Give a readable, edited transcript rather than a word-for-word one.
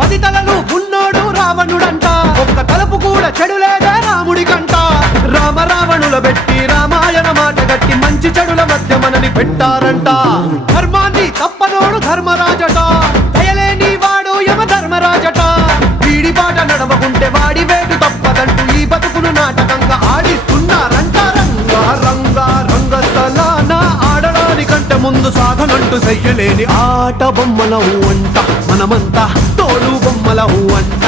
10 తలలు ఉన్నోడు రావణుడంట, ఒక్క తలుపు కూడా చెడులేదే రాముడికంట. రామ రావణుల పెట్టి రామాయణ మాట గట్టి మంచి చెడుల మధ్య మనని పెట్టారంట. ధర్మాన్ని తప్పనోడు ధర్మరాజట, దయలేని వాడు యమ ధర్మరాజట. వీడి బాట నడవకుంటే వాడి వేటు తప్పదంటూ ఈ బతుకును నాటకంగా ఆడిస్తున్నారంట. రంగా రంగా రంగస్థలాన ఆడడానికంటే ముందు సాధనంటూ చెయ్యలేని ఆట బొమ్మలవు అంట. మనమంతా తోలు బొమ్మలవు అంట.